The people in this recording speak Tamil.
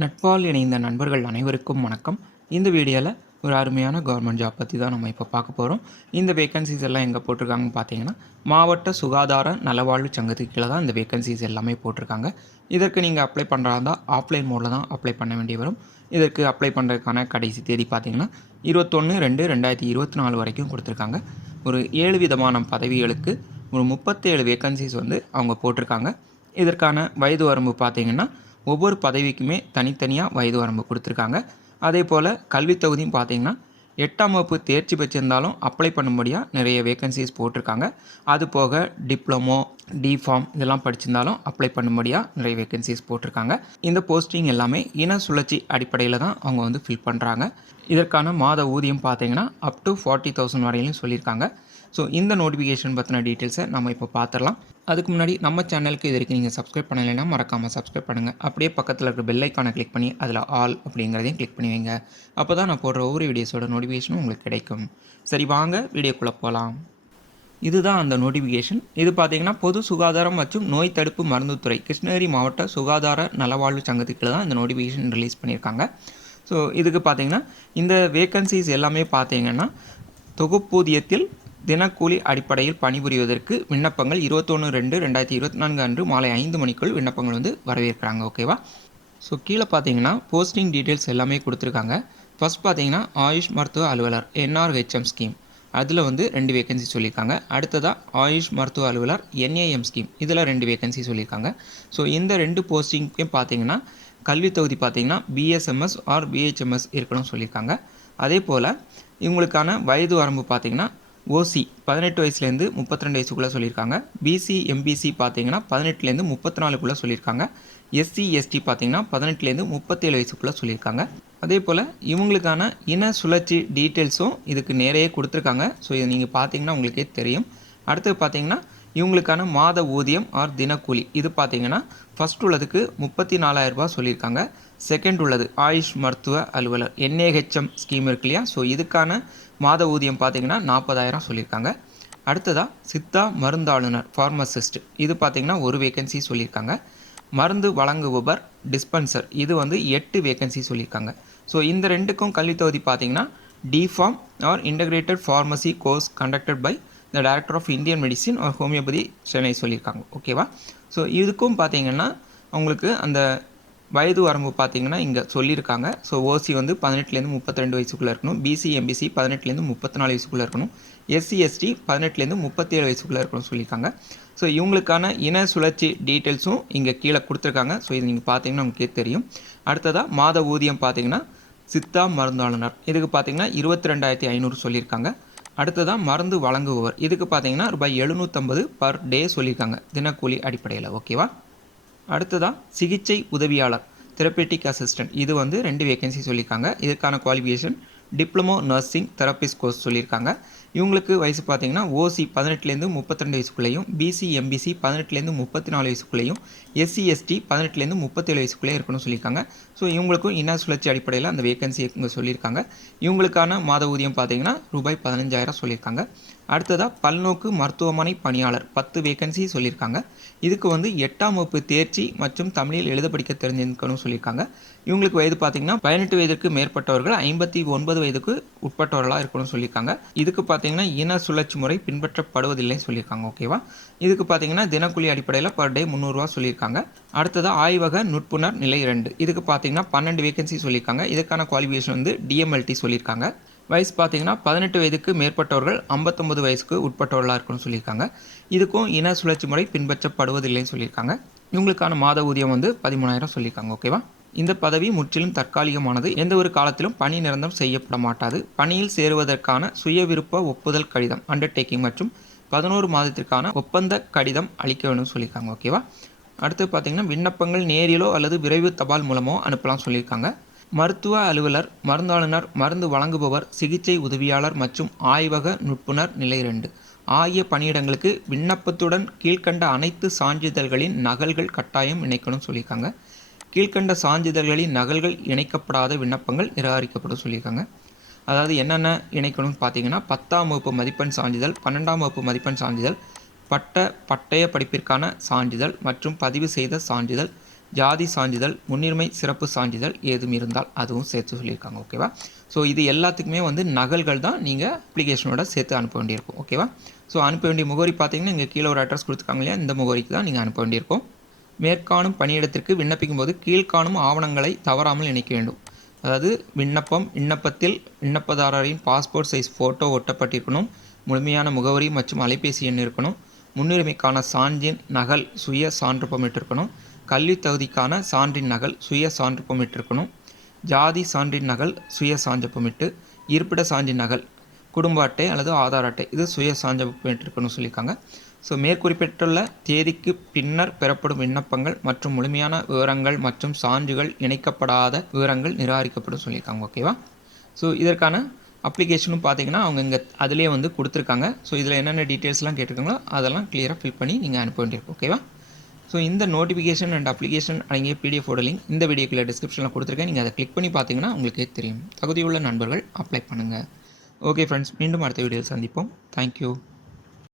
நட்பால் இணைந்த நண்பர்கள் அனைவருக்கும் வணக்கம். இந்த வீடியோவில் ஒரு அருமையான கவர்மெண்ட் ஜாப் பற்றி தான் நம்ம இப்போ பார்க்க போகிறோம் இந்த வேக்கன்சிஸ் எல்லாம் எங்கே போட்டிருக்காங்கன்னு பார்த்தீங்கன்னா மாவட்ட சுகாதார நலவாழ்வு சங்கத்துக்கு கீழே தான் இந்த வேக்கன்சிஸ் எல்லாமே போட்டிருக்காங்க. இதற்கு நீங்கள் அப்ளை பண்ணுறதா இருந்தால் ஆஃப்லைன் மோடில் தான் அப்ளை பண்ண வேண்டி வரும். இதற்கு அப்ளை பண்ணுறதுக்கான கடைசி தேதி பார்த்தீங்கன்னா இருபத்தொன்று ரெண்டு ரெண்டாயிரத்தி இருபத்தி நாலு வரைக்கும் கொடுத்துருக்காங்க. ஒரு ஏழு விதமான பதவிகளுக்கு ஒரு முப்பத்தேழு வேக்கன்சிஸ் வந்து அவங்க போட்டிருக்காங்க. இதற்கான வயது வரம்பு பார்த்தீங்கன்னா ஒவ்வொரு பதவிக்குமே தனித்தனியாக வயது வரம்பு கொடுத்துருக்காங்க. அதே போல் கல்வி தகுதியும் பார்த்தீங்கன்னா எட்டாம் வகுப்பு தேர்ச்சி பெற்றிருந்தாலும் அப்ளை பண்ணும்படியாக நிறைய வேகன்சிஸ் போட்டிருக்காங்க. அது போக டிப்ளமோ டிஃபார்ம் இதெல்லாம் படிச்சிருந்தாலும் அப்ளை பண்ணும்படியாக நிறைய வேகன்சிஸ் போட்டிருக்காங்க. இந்த போஸ்டிங் எல்லாமே இன சுழற்சி அடிப்படையில் தான் அவங்க வந்து ஃபில் பண்ணுறாங்க இதற்கான மாத ஊதியம் பார்த்தீங்கன்னா அப் டு ஃபார்ட்டி தௌசண்ட் வரையிலும் சொல்லியிருக்காங்க. ஸோ இந்த நோட்டிஃபிகேஷன் பற்றின டீட்டெயில்ஸை நம்ம இப்போ பார்த்துடலாம் அதுக்கு முன்னாடி நம்ம சேனலுக்கு இது வரைக்கும் நீங்கள் சப்ஸ்கிரைப் பண்ணலைன்னா மறக்காமல் சப்ஸ்கிரைப் பண்ணுங்கள் அப்படியே பக்கத்தில் இருக்கிற பெல் ஐக்கானை கிளிக் பண்ணி அதில் ஆல் அப்படிங்கிறதையும் கிளிக் பண்ணி வைங்க. அப்போ தான் நான் போடுற ஒவ்வொரு வீடியோஸோட நோட்டிஃபிகேஷனும் உங்களுக்கு கிடைக்கும். சரி வாங்க வீடியோக்குள்ளே போகலாம் இதுதான் அந்த நோட்டிஃபிகேஷன் இது பார்த்தீங்கன்னா பொது சுகாதாரம் மற்றும் நோய் தடுப்பு மருந்துத்துறை கிருஷ்ணகிரி மாவட்ட சுகாதார நலவாழ்வு சங்கத்துக்கு தான் இந்த நோட்டிஃபிகேஷன் ரிலீஸ் பண்ணியிருக்காங்க. ஸோ இதுக்கு பார்த்தீங்கன்னா இந்த வேக்கன்சிஸ் எல்லாமே பார்த்தீங்கன்னா தொகுப்பூதியத்தில் தினக்கூலி அடிப்படையில் பணிபுரிவதற்கு விண்ணப்பங்கள் இருபத்தொன்று ரெண்டு ரெண்டாயிரத்தி இருபத்தி நான்கு அன்று மாலை ஐந்து மணிக்குள் விண்ணப்பங்கள் வந்து வரவேற்கிறாங்க ஓகேவா ஸோ கீழே பார்த்தீங்கன்னா போஸ்டிங் டீட்டெயில்ஸ் எல்லாமே கொடுத்துருக்காங்க. ஃபர்ஸ்ட் பார்த்தீங்கன்னா ஆயுஷ் மருத்துவ அலுவலர் என்ஆர்ஹெச்எம் ஸ்கீம் அதில் வந்து ரெண்டு வேகன்சி சொல்லியிருக்காங்க. அடுத்ததாக ஆயுஷ் மருத்துவ அலுவலர் என்ஏஎம் ஸ்கீம் இதில் ரெண்டு வேகன்சி சொல்லியிருக்காங்க. ஸோ இந்த ரெண்டு போஸ்டிங்க்கும் பார்த்தீங்கன்னா கல்வி தொகுதி பார்த்தீங்கன்னா பிஎஸ்எம்எஸ் ஆர் பிஹெச்எம்எஸ் இருக்கணும்னு சொல்லியிருக்காங்க. அதே போல் இவங்களுக்கான வயது வரம்பு பார்த்தீங்கன்னா ஓசி பதினெட்டு வயசுலேருந்து முப்பத்தி ரெண்டு வயசுக்குள்ளே சொல்லியிருக்காங்க. பிசி எம்பிசி பார்த்தீங்கன்னா பதினெட்டுலேருந்து முப்பத்தி நாலுக்குள்ளே சொல்லியிருக்காங்க எஸ்சி எஸ்டி பார்த்தீங்கன்னா பதினெட்டுலேருந்து முப்பத்தேழு வயசுக்குள்ளே சொல்லியிருக்காங்க. அதே போல் இவங்களுக்கான இன சுழற்சி டீட்டெயில்ஸும் இதுக்கு நிறைய கொடுத்துருக்காங்க. ஸோ இதை நீங்கள் பார்த்தீங்கன்னா உங்களுக்கே தெரியும். அடுத்தது பார்த்தீங்கன்னா இவங்களுக்கான மாத ஊதியம் ஆர் தினக்கூலி. இது பார்த்தீங்கன்னா ஃபஸ்ட் உள்ளதுக்கு முப்பத்தி நாலாயிரரூபா சொல்லியிருக்காங்க. செகண்ட் உள்ளது. ஆயுஷ் மருத்துவ அலுவலர் என்ஏஹெச்எம் ஸ்கீம் இருக்கு இல்லையா? ஸோ இதுக்கான மாத ஊதியம் பார்த்தீங்கன்னா நாற்பதாயிரம் சொல்லியிருக்காங்க. அடுத்ததாக சித்தா மருந்தாளுநர் ஃபார்மசிஸ்ட் இது பார்த்தீங்கன்னா ஒரு வேகன்சி சொல்லியிருக்காங்க. மருந்து வழங்குபவர் டிஸ்பென்சர் இது வந்து எட்டு வேகன்சி சொல்லியிருக்காங்க. ஸோ இந்த ரெண்டுக்கும் கல்வி தொகுதி பார்த்தீங்கன்னா D Pharm or integrated pharmacy course conducted by the director of Indian medicine or homoeopathy Chennai சொல்லியிருக்காங்க. ஓகேவா ஸோ இதுக்கும் பார்த்தீங்கன்னா அவங்களுக்கு அந்த வயது வரம்பு பார்த்தீங்கன்னா இங்கே சொல்லியிருக்காங்க. ஸோ ஓசி வந்து பதினெட்டுலேருந்து முப்பத்தி ரெண்டு வயசுக்குள்ளே இருக்கணும். பிசி எம்பிசி பதினெட்டுலேருந்து முப்பத்தி நாலு வயசுக்குள்ளே இருக்கணும். எஸ்சி எஸ்டி பதினெட்டுலேருந்து முப்பத்தேழு வயசுக்குள்ளே இருக்கணும் சொல்லியிருக்காங்க. ஸோ இவங்களுக்கான இன சுழற்சி டீட்டெயில்ஸும் இங்கே கீழே கொடுத்துருக்காங்க. ஸோ இது நீங்கள் பார்த்தீங்கன்னா உங்களுக்கே தெரியும். அடுத்ததாக மாத ஊதியம் பார்த்தீங்கன்னா சித்தா மருந்தாளுநர். இதுக்கு பார்த்தீங்கன்னா இருபத்தி ரெண்டாயிரத்தி ஐநூறு சொல்லியிருக்காங்க. அடுத்ததாக மருந்து வழங்குபவர். இதுக்கு பார்த்தீங்கன்னா ரூபாய் எழுநூற்றம்பது பர் டே சொல்லியிருக்காங்க. தினக்கூலி அடிப்படையில். ஓகேவா அடுத்ததாக சிகிச்சை உதவியாளர் தெரப்பேட்டிக் அசிஸ்டன்ட் இது வந்து ரெண்டு வேகன்சி சொல்லியிருக்காங்க. இதுக்கான qualification diploma nursing therapist course சொல்லியிருக்காங்க. இவங்களுக்கு வயசு பார்த்தீங்கன்னா ஓசி பதினெட்டுலேருந்து முப்பத்திரெண்டு வயசுக்குள்ளேயும் பிசி எம்பிசி பதினெட்டுலேருந்து முப்பத்தி நாலு வயசுக்குள்ளேயும் எஸ்சி எஸ்டி பதினெட்டுலேருந்து முப்பத்தேழு வயசுக்குள்ளே இருக்கணும்னு சொல்லியிருக்காங்க. ஸோ இவங்களுக்கும் இன சுழற்சி அடிப்படையில் அந்த வேகன்சி சொல்லியிருக்காங்க. இவங்களுக்கான மாத ஊதியம் பார்த்தீங்கன்னா ரூபாய் பதினஞ்சாயிரம் சொல்லியிருக்காங்க. அடுத்ததாக பல்நோக்கு மருத்துவமனை பணியாளர். பத்து வேகன்சி சொல்லியிருக்காங்க. இதுக்கு வந்து எட்டாம் வகுப்பு தேர்ச்சி மற்றும் தமிழில் எழுத படிக்க தெரிஞ்சிருக்கணும்னு சொல்லியிருக்காங்க. இவங்களுக்கு வயது பார்த்தீங்கன்னா பதினெட்டு வயதுக்கு மேற்பட்டவர்கள் ஐம்பத்தி ஒன்பது வயதுக்கு உட்பட்டவர்களாக இருக்கணும்னு சொல்லியிருக்காங்க. இதுக்கு பார்த்தீங்கன்னா இன சுழற்சி முறை பின்பற்றப்படுவதில்லைன்னு சொல்லியிருக்காங்க ஓகேவா? இதுக்கு பார்த்தீங்கன்னா தினக்கூலி அடிப்படையில் பர் டே முந்நூறுரூவா சொல்லியிருக்காங்க. அடுத்ததாக ஆய்வக நுட்புணர் நிலை ரெண்டு இதுக்கு பார்த்தீங்கன்னா பன்னெண்டு வேகன்சி சொல்லியிருக்காங்க. இதுக்கான குவாலிஃபிகேஷன் வந்து டிஎம்எல்டி சொல்லியிருக்காங்க. வயசு பார்த்தீங்கன்னா பதினெட்டு வயதுக்கு மேற்பட்டவர்கள் ஐம்பத்தொம்பது வயசுக்கு உட்பட்டவர்களாக இருக்குன்னு சொல்லியிருக்காங்க. இதுக்கும் இன சுழற்சி முறை பின்பற்றப்படுவதில்லைன்னு சொல்லியிருக்காங்க. இவங்களுக்கான மாத ஊதியம் வந்து பதிமூணாயிரம் சொல்லியிருக்காங்க ஓகேவா? இந்த பதவி முற்றிலும் தற்காலிகமானது. எந்த ஒரு காலத்திலும் பணி நிரந்தரம் செய்யப்பட மாட்டாது. பணியில் சேருவதற்கான சுய விருப்ப ஒப்புதல் கடிதம் அண்டர்டேக்கிங் மற்றும் பதினோரு மாதத்திற்கான ஒப்பந்த கடிதம் அளிக்க வேணும்னு சொல்லியிருக்காங்க ஓகேவா? அடுத்து பார்த்தீங்கன்னா விண்ணப்பங்கள் நேரிலோ அல்லது விரைவு தபால் மூலமோ அனுப்பலாம் சொல்லியிருக்காங்க. மருத்துவ அலுவலர் மருந்தாளுநர் மருந்து வழங்குபவர் சிகிச்சை உதவியாளர் மற்றும் ஆய்வக நுட்புணர் நிலை ரெண்டு ஆகிய பணியிடங்களுக்கு விண்ணப்பத்துடன் கீழ்கண்ட அனைத்து சான்றிதழ்களின் நகல்கள் கட்டாயம் இணைக்கணும்னு சொல்லியிருக்காங்க. கீழ்கண்ட சான்றிதழ்களின் நகல்கள் இணைக்கப்படாத விண்ணப்பங்கள் நிராகரிக்கப்படும் சொல்லியிருக்காங்க. அதாவது என்னென்ன இணைக்கணும்னு பார்த்தீங்கன்னா பத்தாம் வகுப்பு மதிப்பெண் சான்றிதழ் பன்னெண்டாம் வகுப்பு மதிப்பெண் சான்றிதழ் பட்ட பட்டய படிப்பிற்கான சான்றிதழ் மற்றும் பதிவு செய்த சான்றிதழ் ஜாதி சான்றிதழ் முன்னுரிமை சிறப்பு சான்றிதழ் ஏதும் இருந்தால் அதுவும் சேர்த்து சொல்லியிருக்காங்க ஓகேவா ஸோ இது எல்லாத்துக்குமே வந்து நகல்கள் தான் நீங்கள் அப்ளிகேஷனோட சேர்த்து அனுப்ப வேண்டியிருக்கும் ஓகேவா ஸோ அனுப்ப வேண்டிய முகவரி பார்த்தீங்கன்னா இங்கே கீழே ஒரு அட்ரஸ் கொடுத்துருக்காங்க இல்லையா? இந்த முகவரிக்கு தான் நீங்கள் அனுப்ப வேண்டியிருக்கும். மேற்காணும் பணியிடத்திற்கு விண்ணப்பிக்கும் போது கீழ்காணும் ஆவணங்களை தவறாமல் இணைக்க வேண்டும். அதாவது விண்ணப்பம் விண்ணப்பத்தில் விண்ணப்பதாரரின் பாஸ்போர்ட் சைஸ் ஃபோட்டோ ஒட்டப்பட்டிருக்கணும் முழுமையான முகவரி மற்றும் அலைபேசி எண் இருக்கணும் முன்னுரிமைக்கான சான்றின் நகல் சுய சான்று இருக்கணும் கல்வி தகுதிக்கான சான்றின் நகல் சுய சான்று பொமிட்டிருக்கணும் ஜாதி சான்றின் நகல் சுய சான்று இருப்பிட சான்றின் நகல் குடும்ப அட்டை அல்லது ஆதார் அட்டை இது சுய சான்று இருக்கணும்னு சொல்லியிருக்காங்க. ஸோ மேற்குறிப்பிட்டுள்ள தேதிக்கு பின்னர் பெறப்படும் விண்ணப்பங்கள் மற்றும் முழுமையான விவரங்கள் மற்றும் சான்றுகள் இணைக்கப்படாத விவரங்கள் நிராகரிக்கப்படும் சொல்லியிருக்காங்க ஓகேவா ஸோ இதற்கான அப்ளிகேஷனும் பார்த்தீங்கன்னா அவங்க இங்கே அதிலே வந்து கொடுத்துருக்காங்க. ஸோ இதில் என்னென்ன டீட்டெயில்ஸ்லாம் கேட்டிருக்காங்களோ அதெல்லாம் கிளியராக ஃபில் பண்ணி நீங்கள் அனுப்ப வேண்டியிருக்கும் ஓகேவா ஸோ இந்த நோட்டிஃபிகேஷன் அண்ட் அப்ளிகேஷன் அடங்கிய பிடிஎஃபோட லிங்க் இந்த வீடியோக்குள்ள டிஸ்கிரிப்ஷனில் கொடுத்துருக்கேன். நீங்கள் அதை கிளிக் பண்ணி பார்த்தீங்கன்னா உங்களுக்கே தெரியும். தகுதியுள்ள நண்பர்கள் அப்ளை பண்ணுங்கள் ஓகே ஃப்ரெண்ட்ஸ் மீண்டும் அடுத்த வீடியோவில் சந்திப்போம். தேங்க்யூ